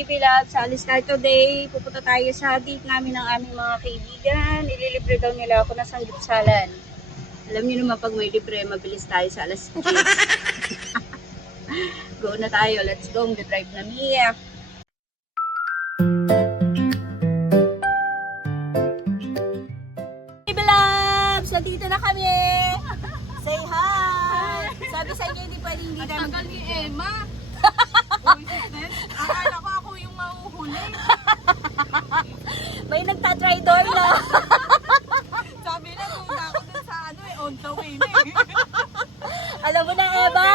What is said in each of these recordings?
baby love, sa alis tayo today. Pupunta tayo sa date namin ng aming mga kaibigan. Ililibre daw nila ako ng sanggipsalan. Alam niyo naman pag may libre, mabilis tayo sa alas 10. Go na tayo, let's go. Mag-drive na Mia. Baby loves, nandito na kami. Say hi. Sabi sa inyo, hindi pwede hindi Ang kami. tagal ni Emma. Akala ko ako yung mauhuli. May nagtatry door na. Sabi na, tuna ako dun sa on the way na eh. Alam mo na, Eva,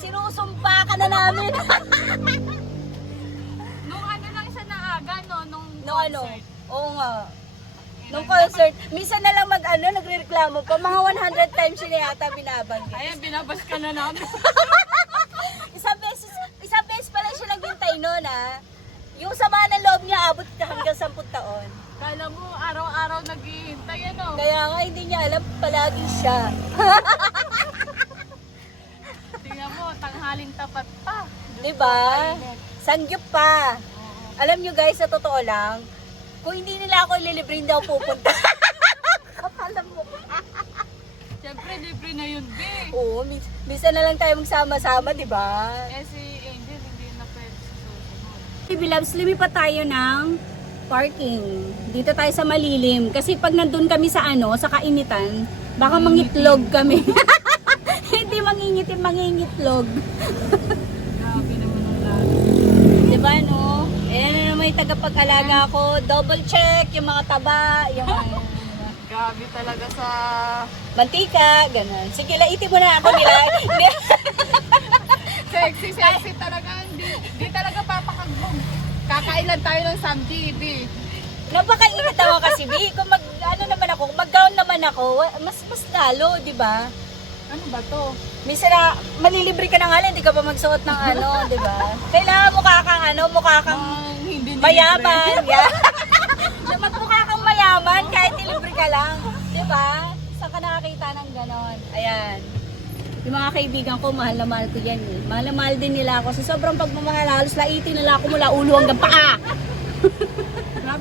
sinusumpa ka na namin. Nung lang isa na aga, no? Nung Concert. Oo nga. Nung concert, minsan na lang nagrereklamo pa. Mga 100 times siya yata binabanggit. Ayan, binabas ka na namin. Isang beses pa lang siya naghintay noon, ha. Yung sama ng loob niya, abot hanggang 10 taon. Kala mo, araw-araw naghihintay, ano? Kaya nga, hindi niya alam, palagi siya. Tingnan mo, tanghaling tapat pa. Diba? Sangyup pa. Alam nyo guys, sa totoo lang, kung hindi nila ako ililibre, hindi ako pupunta. Kapalam mo. Siyempre, libre na yun, be. Oo, minsan na lang tayo magsama-sama, di ba? Eh, si Angel, hindi na pwede sa susunod. Baby loves, lumipat tayo ng parking. Dito tayo sa malilim. Kasi pag nandun kami sa sa kainitan, baka mangitlog kami. Hindi mangingitlog. Grabe naman ang lahat. Diba, no? Ayan na naman yung tagapag-alaga ko. Double check, yung mga taba, yung Grabe talaga sa... mantika, ganun. Sige, laitin mo na ako nila. Sexy talaga. Hindi talaga papakagbog. Kakailan tayo ng samjibi. Napakainit ako kasi, B. Kung mag-gown naman ako, mas lalo, di ba? Ano ba to? Minsan na, malilibre ka na nga lang, hindi ka pa magsuot ng di ba? Kailangan mukha kang Hindi mayaman. Yeah. Magmukha kang mayaman kahit ilibre ka lang. Di ba? Saan ka nakakita ng ganon? Ayan. Yung mga kaibigan ko, mahal na mahal ko yan eh. Mahal na mahal din nila ako. Sa sobrang pagmamahal, halos laitin nila ako mula ulo hanggang paa.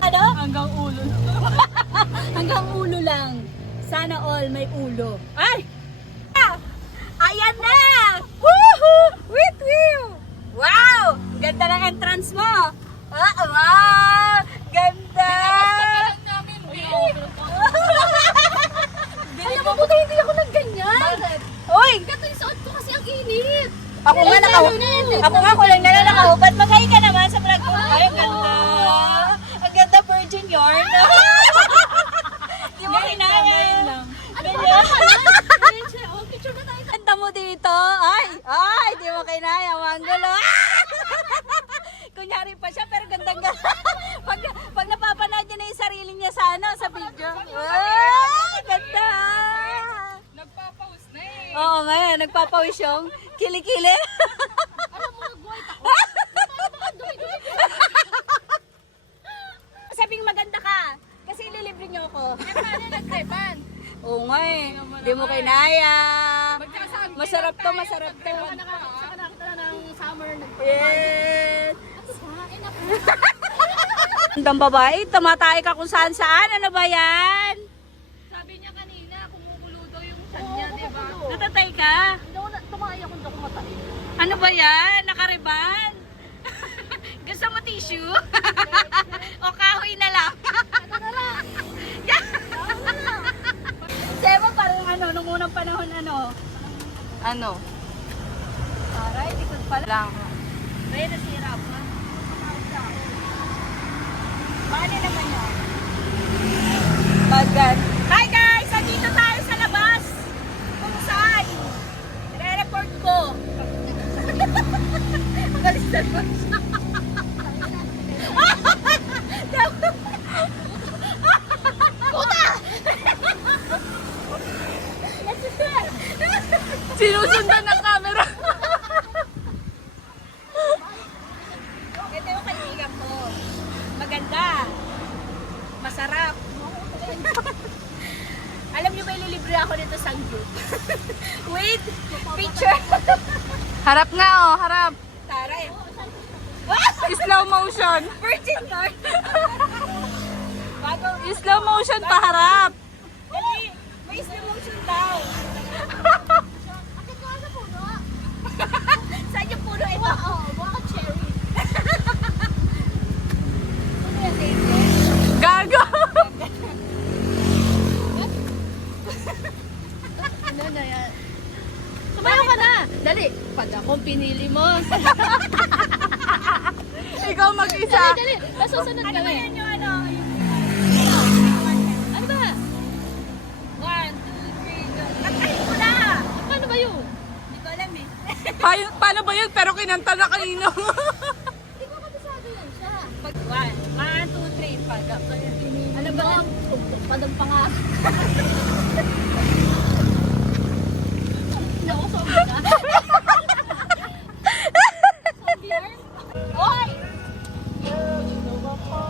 Ano? Hanggang ulo. Hanggang ulo lang. Sana all may ulo. Ay! Ah! Ayan na! Woohoo! With you! Wow! Ganda ng entrance mo! Wow! Ganda! Alam mo, buti hindi ako nagganyan. Uy! Ito yung suot ko kasi ang init. Ako nga kulang na lang nakahubad. Mag-hi ka naman sa vlog ko. Ay, ang ganda! Ang ganda virgin yarn. Di mo kinayan. Ganyan. Picture na tayo. Ganda mo dito. Ay, di mo kinaya. Manggulo. Kunyari pa siya, pero gandang-ganda. Pag napapanood niya na yung sarili niya sa video. Ay, ganda. Nagpapaus na eh. Oo nga, nagpapawis yung kilikili. Alam mo, nag-white ako. Sabing maganda ka. Kasi ililibre niyo ako. Eh, paano nag-reban? Oo nga eh. Di mo kinaya. Masarap to. Saka nakita na ng summer. Yes. Sakin na po. Gandang babae, tamatay ka kung saan. Ano ba yan? Sabi niya kanina, kumukulo daw yung chan niya, di ba? Natatay ka? Tumaya kung daw kumatain. Ano ba yan? Nakariban? Gusto mo tissue? O kahoy na lang? Sema parang nung unang panahon Ano? Aray, likod pala. Lang. May nasira pa. Paano naman yan? Magan. Hi guys! Nandito tayo sa labas. Kung saan? Re-report ko. Ang galis na naman siya. Puta! Sinusundan ng camera. Ito yung kaibigan ko. Maganda. Masarap. Alam niyo ba ililibre ako dito sa Sangyup? Wait! Picture! Harap nga oh, harap. Taray. Slow motion. Virgin card. Bago. Slow motion paharap. Dali. May slow motion daw. Akit ko sa puno. Saan yung puno ito? Oo, baka cherry. Puno yung safety. Gago. Ano na yan? Sumayaw ka na! Dali! Pag akong pinili mo. Ikaw mag-isa. Dali! Masusunod Ano ba kami. yan yung ano? Ano ba? 1, 2, 3, go. Katayin ko na! Paano ba yun? Hindi ko alam eh. Paano ba yun? Pero kinanta na kanino. Hindi ko kabisado yan siya. 1, 2, 3, pag ako yung pinili. Ano ba? Padang panga. Naku, sobrang ka. Hoy!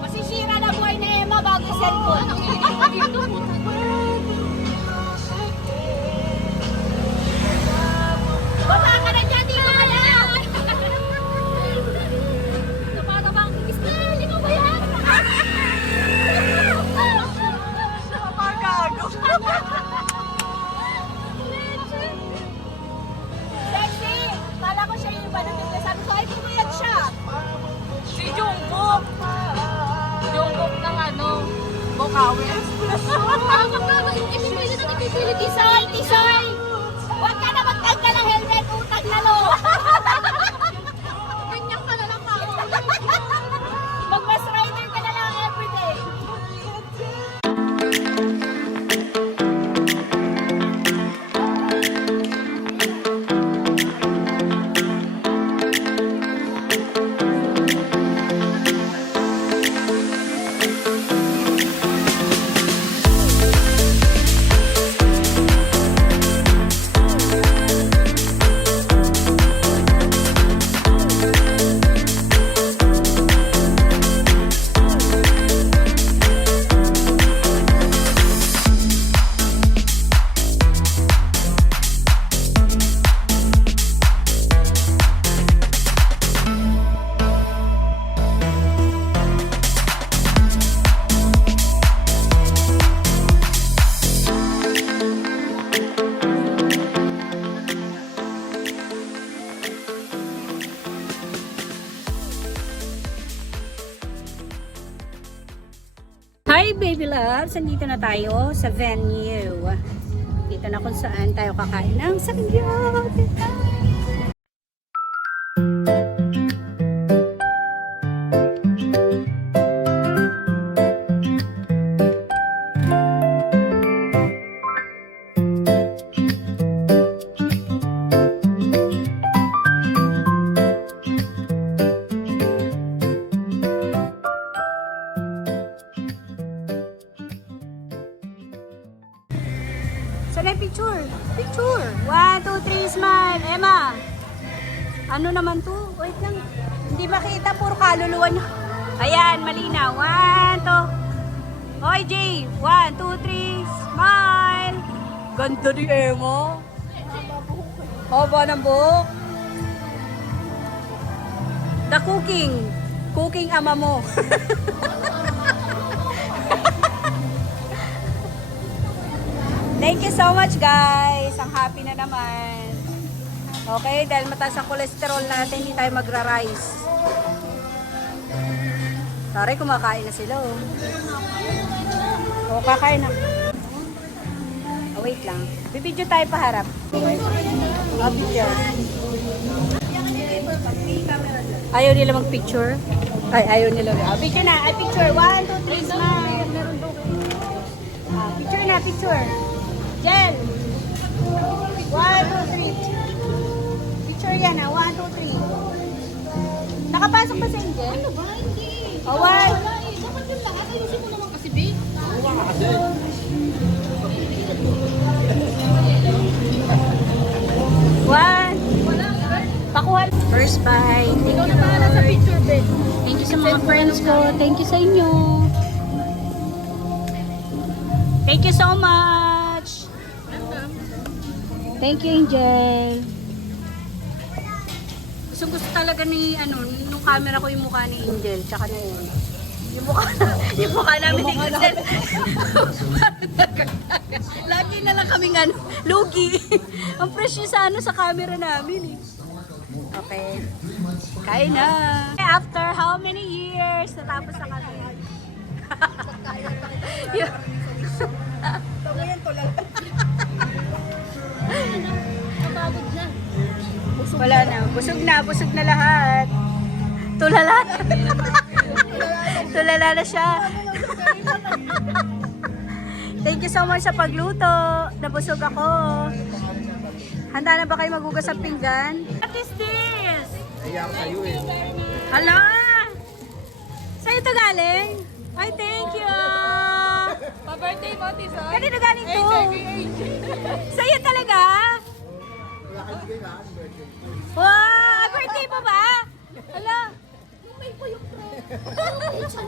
Masisira na buhay na Emma bago cellphone. Anong hindi ko dito? Baba ka na dyan, di ko alam! Napatabang Isnel, ikaw ba yan? Gago. Sexy! Kala ko siya yung iba na bigla. Sabi ko, ay, pumayag siya. Si Jungkook. Jungkook ng ano, Bokawin. Tisoy! Tisoy! Huwag ka na magtanggal ng helmet, utang na lo! Ganyan ka na lang ako. Mag-bus rider ka na lang everyday. Hi baby loves! Nandito na tayo sa venue. Dito na kung saan tayo kakain ng sagyot. Saan na yung picture? Picture! 1, 2, 3, smile! Emma! Ano naman to? Wait lang. Hindi makita, puro kaluluwa niya. Ayan, malinaw. 1, 2. Hoy, Jay! 1, 2, 3, smile! Ganda ni Emma. Haba ng buhok. The cooking. Cooking ama mo. Thank you so much guys. Ang happy na naman. Okay, dahil mataas ang cholesterol natin, hindi tayo magra-rice. Sorry, kumakain na sila oh. Oh, kakain na. Oh, wait lang. Bibidyo tayo paharap. Oh, picture. Ayaw nila mag-picture? Ay, ayaw nila. Oh, picture na. Ay, picture. 1, 2, 3, smile. Picture na, picture. Jen! 1, 2, 3. Picture yan ah. 1, 2, 3. Nakapasok ba sa Jen? Ano ba? Hindi. Oh, why? Wala eh. Dapat yung lahat. Ayusin mo naman kasi, babe. One. Pakuha. First bite. Ikaw na bahala sa picture, babe. Thank you sa mga friends ko. Thank you sa inyo. Thank you so much. Thank you, Angel. Gusto talaga ni, nung camera ko yung mukha ni Angel, tsaka ni yung mukha namin ni Angel. Lagi na lang kaming lugi. Ang fresh yung sa camera namin eh. Okay. Kain na. After how many years, natapos na kami. Napagod na. Wala na. Busog na lahat. Tulala. Tulala na siya. Thank you so much sa pagluto. Nabusog ako. Handa na ba kayo magugas ang pinggan? What is this? Hala! Sa'yo ito galing? Ay, thank you! Pa-birthday mo, Tison. Kanino galing to? Sa'yo talaga? Wow! Birthday mo ba? Hala!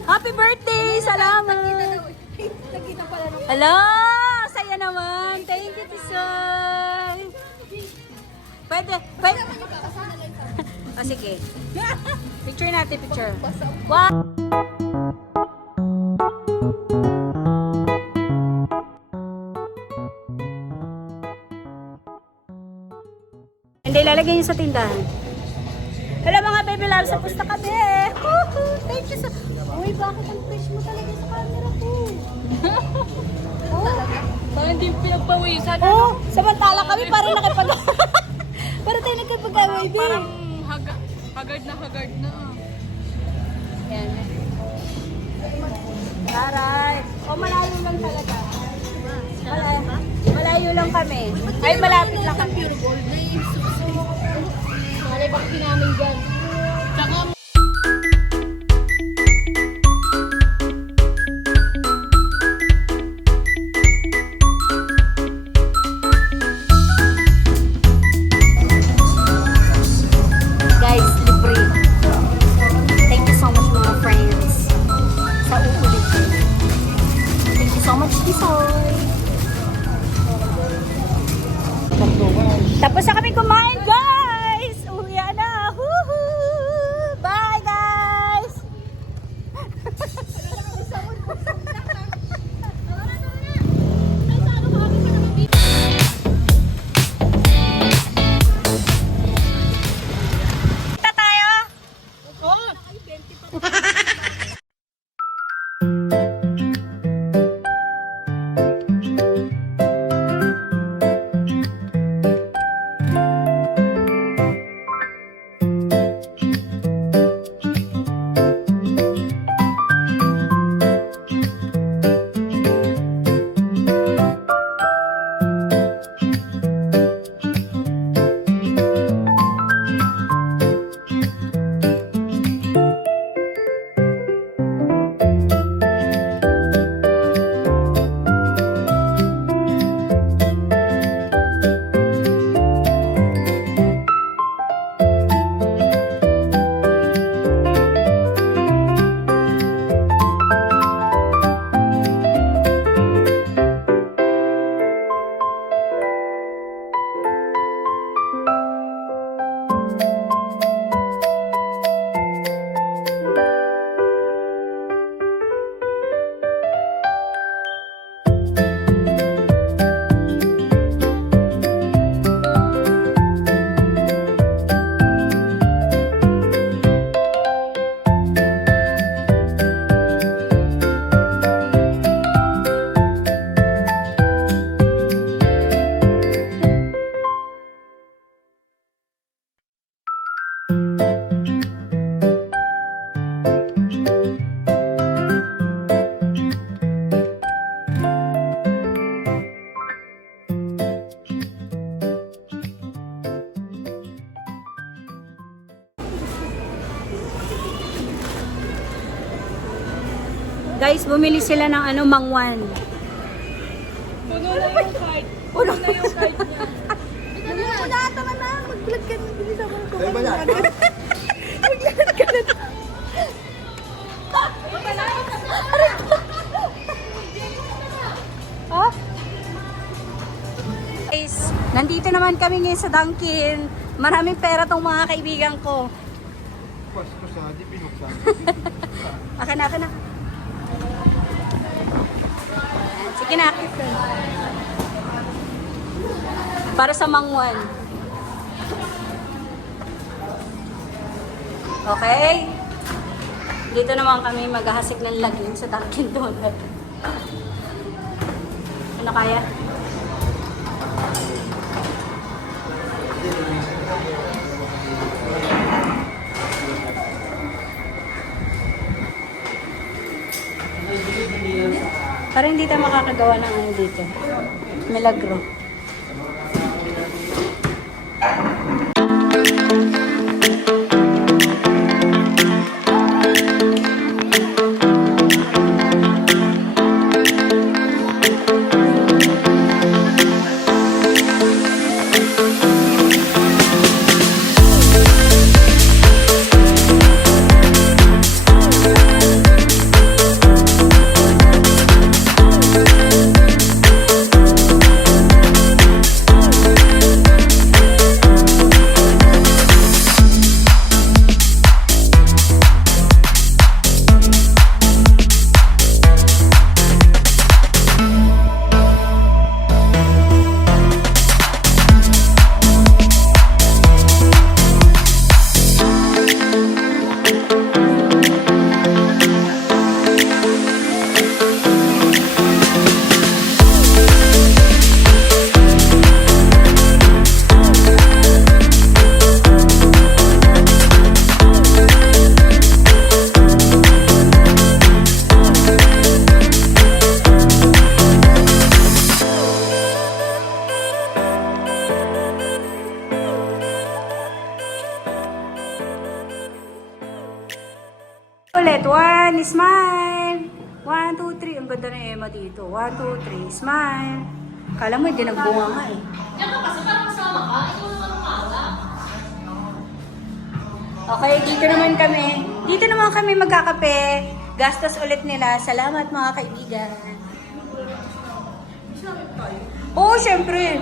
Happy birthday! Salamat! Hala! Saya naman! Thank you, Tisoy! Pwede. Oh, sige. Picture natin, picture. Wow! Hindi, lalagay niyo sa tindahan. Hala mga baby loves, sa pusta kami. Woohoo! Thank you so... Uy, bakit ang fresh mo talaga sa camera ko? Parang hindi pinagpawisan. Oh, samantala kami parang nakipag... Parang tayo nagkipag-away din. Parang haggard na. Yan. Aray. Oh, malayo lang talaga. Malayo lang kami. Ay, malapit lang kami. Pure gold na yung susi. Malay bakit namin dyan. Tsaka Guys, libre. Thank you so much mga friends. Sa uulit. Thank you so much, Tisoy. Tapos na kami kumain, guys! Uwi na! Woohoo! Bye, guys! Kita tayo? Guys, bumili sila ng mangwan. Puno na yung card. Puno na yung card niya. tama na. Mag-vlog ka na. Bilis ako. Kayo ba yan? Guys, nandito naman kami ngayon sa Dunkin. Maraming pera tong mga kaibigan ko. Pasko sa di pinuksan. Akin na, akin na. Sige na. Para sa mangwan. Okay? Dito naman kami maghahasik ng lagim sa Dunkin Donut. Ano kaya? Parang hindi tayo makakagawa ng ano dito. Milagro. Ulit, 1, smile. 1, 2, 3. Ang ganda ng Emma dito. 1, 2, 3, smile. Kala mo, hindi nagbunga nga eh. Diyan ka kasi parang kasama ka. Ikaw naman ang kawa. Okay, dito naman kami. Dito naman kami magkakape. Gastos ulit nila. Salamat mga kaibigan. Oo, syempre.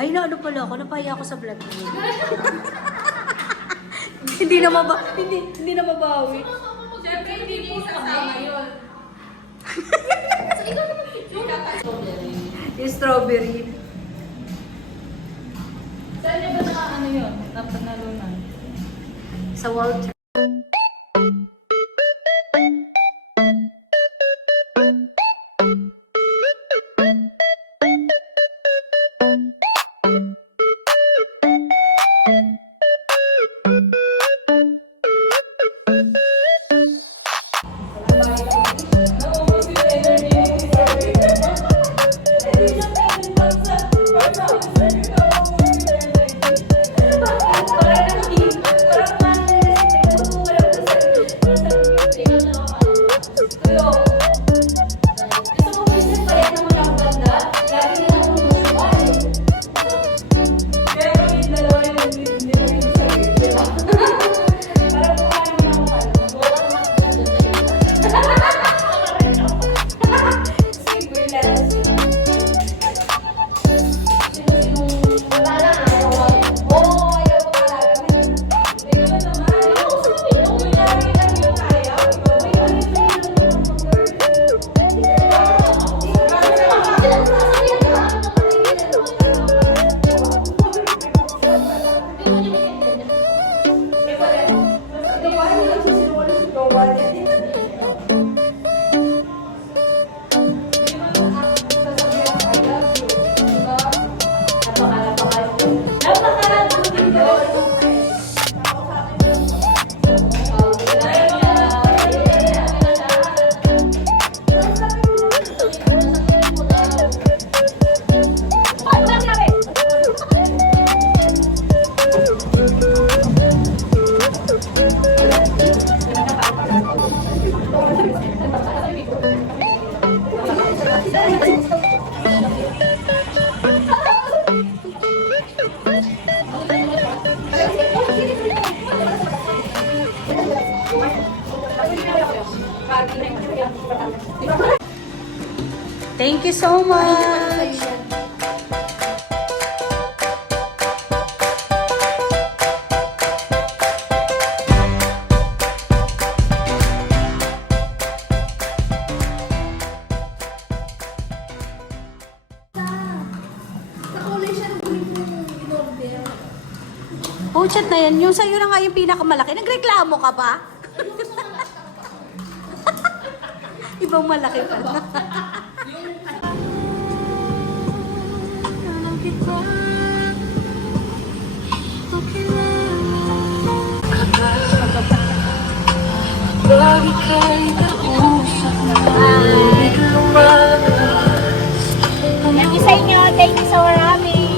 Ay, na ano pala ako. Napaya ako sa vlog. Hindi na mabawi. Siyempre, hindi mo kasama yun. Yung strawberry. Saan niya ba na ano yun? Napanalunan? Sa Walter. Thank you so much. chat na yan, yung sa'yo na nga yung pinakamalaki, nagreklamo ka pa? Ibang malaki pa na. Yung isa inyo, thank you so marami.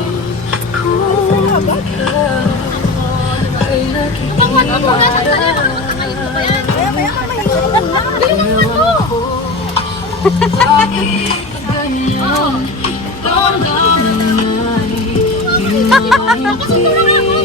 Ano mo na sa tayo? Ayun ko ba yan? Maya ka mahihirin na. Bilang ano? Oo. Nakasundo lang ako.